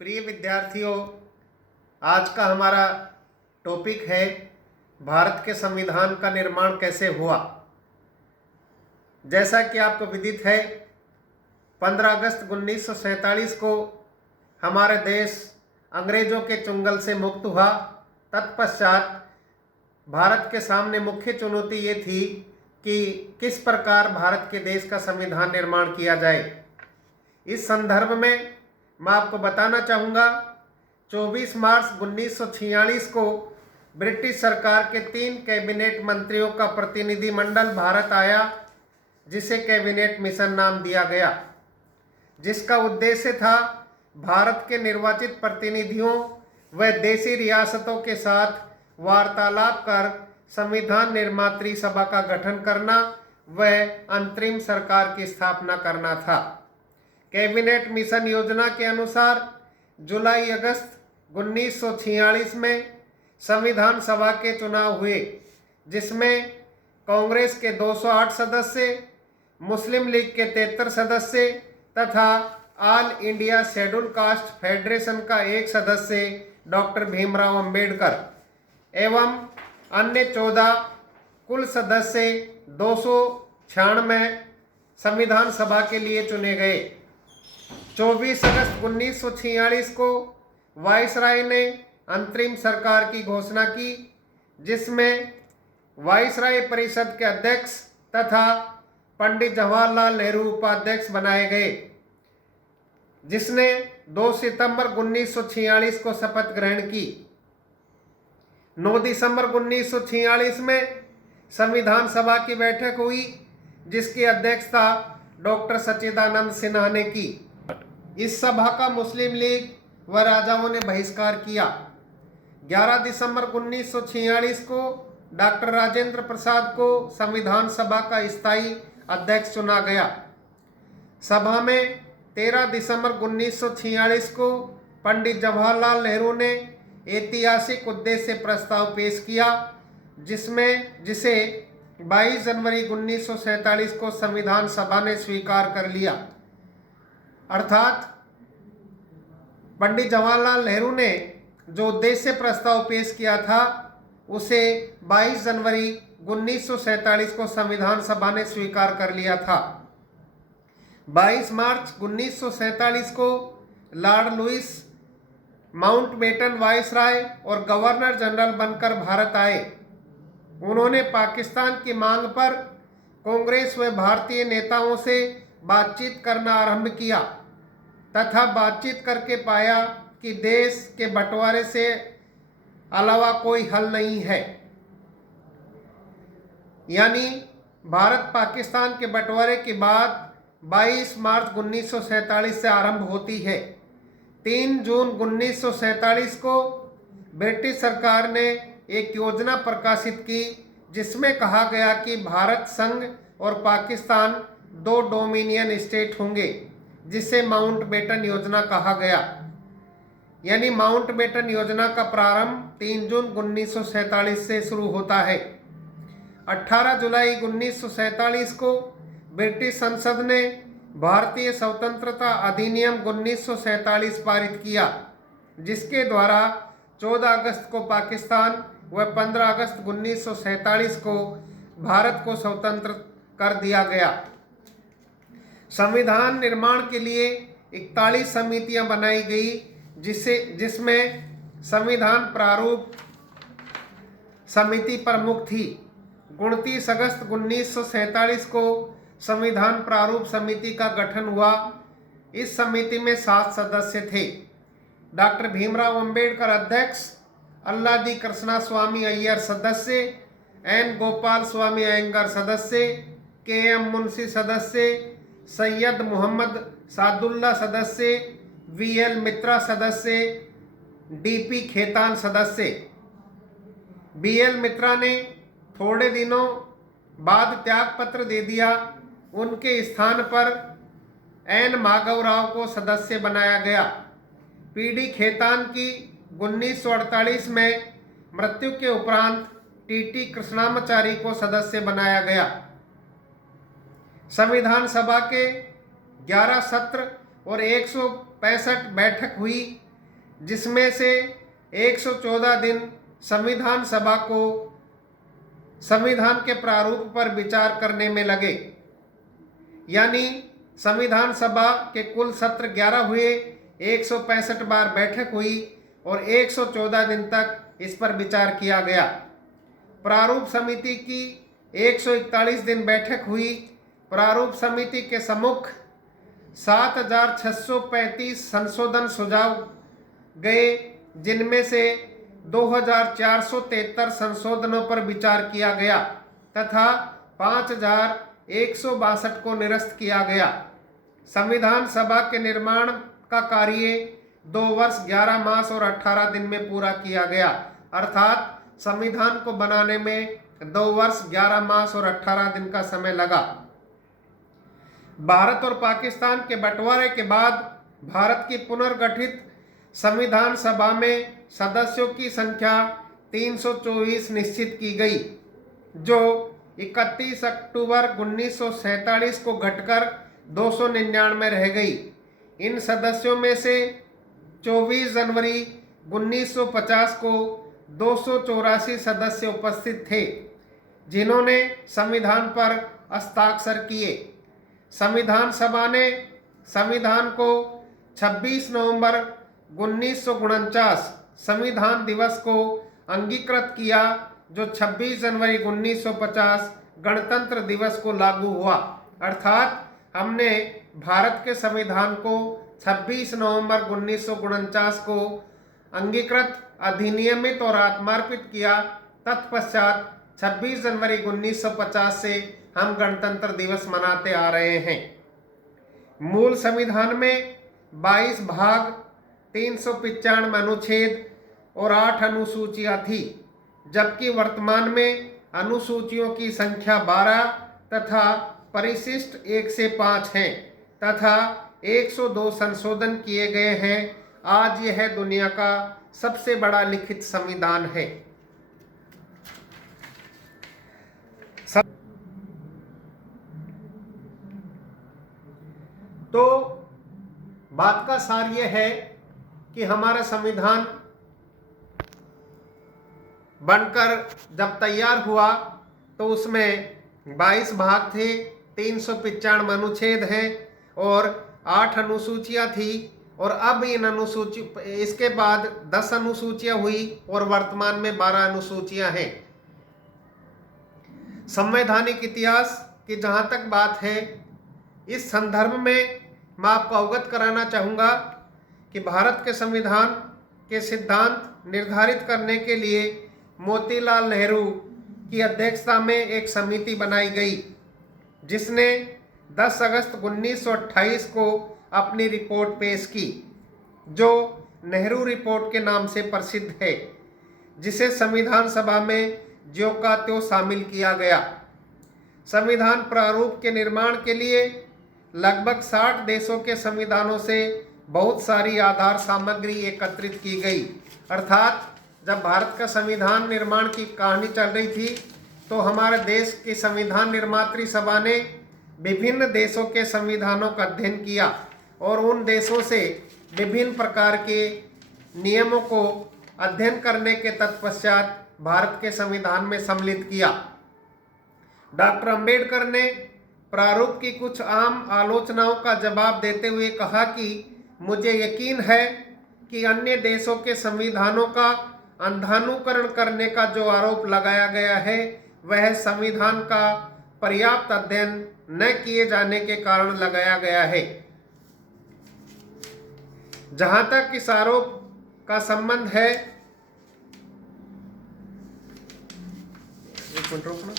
प्रिय विद्यार्थियों, आज का हमारा टॉपिक है भारत के संविधान का निर्माण कैसे हुआ। जैसा कि आपको विदित है, 15 अगस्त 1947 को हमारे देश अंग्रेजों के चुंगल से मुक्त हुआ। तत्पश्चात भारत के सामने मुख्य चुनौती ये थी कि किस प्रकार भारत के देश का संविधान निर्माण किया जाए। इस संदर्भ में मैं आपको बताना चाहूँगा, 24 मार्च 1946 को ब्रिटिश सरकार के 3 कैबिनेट मंत्रियों का प्रतिनिधिमंडल भारत आया, जिसे कैबिनेट मिशन नाम दिया गया, जिसका उद्देश्य था भारत के निर्वाचित प्रतिनिधियों व देशी रियासतों के साथ वार्तालाप कर संविधान निर्मात्री सभा का गठन करना व अंतरिम सरकार की स्थापना करना था। कैबिनेट मिशन योजना के अनुसार जुलाई अगस्त 1946 में संविधान सभा के चुनाव हुए, जिसमें कांग्रेस के 208 सदस्य, मुस्लिम लीग के 73 सदस्य तथा all India schedule caste federation का एक सदस्य डॉक्टर भीमराव अंबेडकर एवं अन्य 14 कुल सदस्य 296 संविधान सभा के लिए चुने गए। 24 अगस्त 1946 को वायसराय ने अंतरिम सरकार की घोषणा की, जिसमें वायसराय परिषद के अध्यक्ष तथा पंडित जवाहरलाल नेहरू उपाध्यक्ष बनाए गए, जिसने 2 सितंबर 1946 को शपथ ग्रहण की। 9 दिसंबर 1946 में संविधान सभा की बैठक हुई, जिसकी अध्यक्षता डॉक्टर सच्चिदानंद सिन्हा ने की। इस सभा का मुस्लिम लीग व राजाओं ने बहिष्कार किया। 11 दिसंबर 1946 को डॉक्टर राजेंद्र प्रसाद को संविधान सभा का स्थायी अध्यक्ष चुना गया। सभा में 13 दिसंबर 1946 को पंडित जवाहरलाल नेहरू ने ऐतिहासिक उद्देश्य प्रस्ताव पेश किया, जिसे 22 जनवरी 1947 को संविधान सभा ने स्वीकार कर लिया। अर्थात पंडित जवाहरलाल नेहरू ने जो उद्देश्य प्रस्ताव पेश किया था, उसे 22 जनवरी 1947 को संविधान सभा ने स्वीकार कर लिया था। 22 मार्च 1947 को लॉर्ड लुईस माउंटबेटन वायसराय और गवर्नर जनरल बनकर भारत आए। उन्होंने पाकिस्तान की मांग पर कांग्रेस व भारतीय नेताओं से बातचीत करना आरंभ किया तथा बातचीत करके पाया कि देश के बंटवारे से अलावा कोई हल नहीं है। यानी भारत पाकिस्तान के बंटवारे की बात 22 मार्च 1947 से आरंभ होती है। 3 जून 1947 को ब्रिटिश सरकार ने एक योजना प्रकाशित की, जिसमें कहा गया कि भारत संघ और पाकिस्तान 2 डोमिनियन स्टेट होंगे, जिसे माउंटबेटन योजना कहा गया। यानी माउंटबेटन योजना का प्रारंभ 3 जून 1947 से शुरू होता है। 18 जुलाई 1947 को ब्रिटिश संसद ने भारतीय स्वतंत्रता अधिनियम 1947 पारित किया, जिसके द्वारा 14 अगस्त को पाकिस्तान व 15 अगस्त 1947 को भारत को स्वतंत्र कर दिया गया। संविधान निर्माण के लिए 41 समितियां बनाई गई, जिसमें संविधान प्रारूप समिति प्रमुख थी। 29 अगस्त 1947 को संविधान प्रारूप समिति का गठन हुआ। इस समिति में 7 सदस्य थे। डॉक्टर भीमराव अंबेडकर अध्यक्ष, अल्लादी कृष्णा स्वामी अय्यर सदस्य, एन गोपाल स्वामी अयंगार सदस्य, के एम मुंशी सदस्य, सैयद मोहम्मद सादुल्ला सदस्य, वी एल मित्रा सदस्य, डी पी खेतान सदस्य। बी एल मित्रा ने थोड़े दिनों बाद त्याग पत्र दे दिया। उनके स्थान पर एन माधव राव को सदस्य बनाया गया। पी डी खेतान की 1948 में मृत्यु के उपरांत टी टी कृष्णामाचारी को सदस्य बनाया गया। संविधान सभा के 11 सत्र और 165 बैठक हुई, जिसमें से 114 दिन संविधान सभा को संविधान के प्रारूप पर विचार करने में लगे। यानी संविधान सभा के कुल सत्र 11 हुए, 165 बार बैठक हुई और 114 दिन तक इस पर विचार किया गया। प्रारूप समिति की 141 दिन बैठक हुई। प्रारूप समिति के सम्मुख 7,635 संशोधन सुझाव गए, जिनमें से 2,473 संशोधनों पर विचार किया गया तथा 5,162 को निरस्त किया गया। संविधान सभा के निर्माण का कार्य 2 वर्ष 11 मास और 18 दिन में पूरा किया गया। अर्थात संविधान को बनाने में 2 वर्ष 11 मास और 18 दिन का समय लगा। भारत और पाकिस्तान के बंटवारे के बाद भारत की पुनर्गठित संविधान सभा में सदस्यों की संख्या 324 निश्चित की गई, जो 31 अक्टूबर 1947 को घटकर 299 रह गई। इन सदस्यों में से 24 जनवरी 1950 को 284 सदस्य उपस्थित थे, जिन्होंने संविधान पर हस्ताक्षर किए। संविधान सभा ने संविधान को 26 नवंबर 1949 संविधान दिवस को अंगीकृत किया, जो 26 जनवरी 1950 गणतंत्र दिवस को लागू हुआ। अर्थात हमने भारत के संविधान को 26 नवंबर 1949 को अंगीकृत, अधिनियमित और आत्मार्पित किया। तत्पश्चात 26 जनवरी 1950 से हम गणतंत्र दिवस मनाते आ रहे हैं। मूल संविधान में 22 भाग, 395 अनुच्छेद और 8 अनुसूचियां थी, जबकि वर्तमान में अनुसूचियों की संख्या 12 तथा परिशिष्ट 1 से 5 हैं तथा 102 संशोधन किए गए हैं। आज यह दुनिया का सबसे बड़ा लिखित संविधान है। तो बात का सार यह है कि हमारा संविधान बनकर जब तैयार हुआ तो उसमें 22 भाग थे, 395 अनुच्छेद हैं और 8 अनुसूचियां थी। और अब इन अनुसूची इसके बाद 10 अनुसूचियां हुई और वर्तमान में 12 अनुसूचियां हैं। संवैधानिक इतिहास की जहाँ तक बात है, इस संदर्भ में मैं आपको अवगत कराना चाहूँगा कि भारत के संविधान के सिद्धांत निर्धारित करने के लिए मोतीलाल नेहरू की अध्यक्षता में एक समिति बनाई गई, जिसने 10 अगस्त 1928 को अपनी रिपोर्ट पेश की, जो नेहरू रिपोर्ट के नाम से प्रसिद्ध है, जिसे संविधान सभा में ज्यों का त्यों शामिल किया गया। संविधान प्रारूप के निर्माण के लिए लगभग 60 देशों के संविधानों से बहुत सारी आधार सामग्री एकत्रित की गई। अर्थात जब भारत का संविधान निर्माण की कहानी चल रही थी, तो हमारे देश की संविधान निर्मात्री सभा ने विभिन्न देशों के संविधानों का अध्ययन किया और उन देशों से विभिन्न प्रकार के नियमों को अध्ययन करने के तत्पश्चात भारत के संविधान में सम्मिलित किया। डॉक्टर अंबेडकर ने प्रारूप की कुछ आम आलोचनाओं का जवाब देते हुए कहा कि मुझे यकीन है कि अन्य देशों के संविधानों का अंधानुकरण करने का जो आरोप लगाया गया है, वह संविधान का पर्याप्त अध्ययन न किए जाने के कारण लगाया गया है। जहां तक इस आरोप का संबंध है, एक मिनट रुकना।